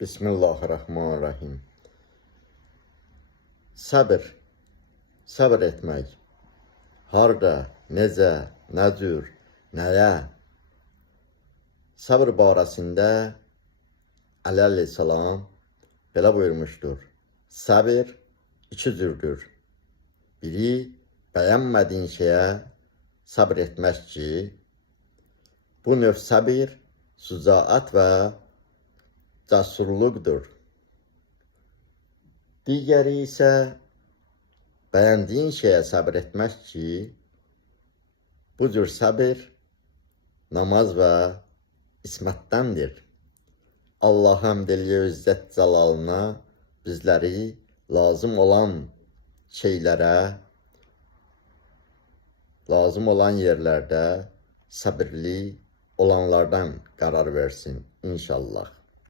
Bismillahirrahmanirrahim. Sabır etmək. Harda, necə, nə cür, nəyə? Sabır barəsində Əli əleyhissalam belə buyurmuşdur. Səbir iki cürdür. Biri, bəyənmədiyin şeyə sabır etmək ki, bu növ səbir, şücaət və cəsurluqdur. Digəri isə bəyəndiyin şeyə səbir etmək ki, bu cür səbir namaz və ismətdəndir. Allah həmd eləyir İzzət Cəlalına bizləri lazım olan şeylərə, lazım olan yerlərdə səbirli olanlardan qərar versin inşallah.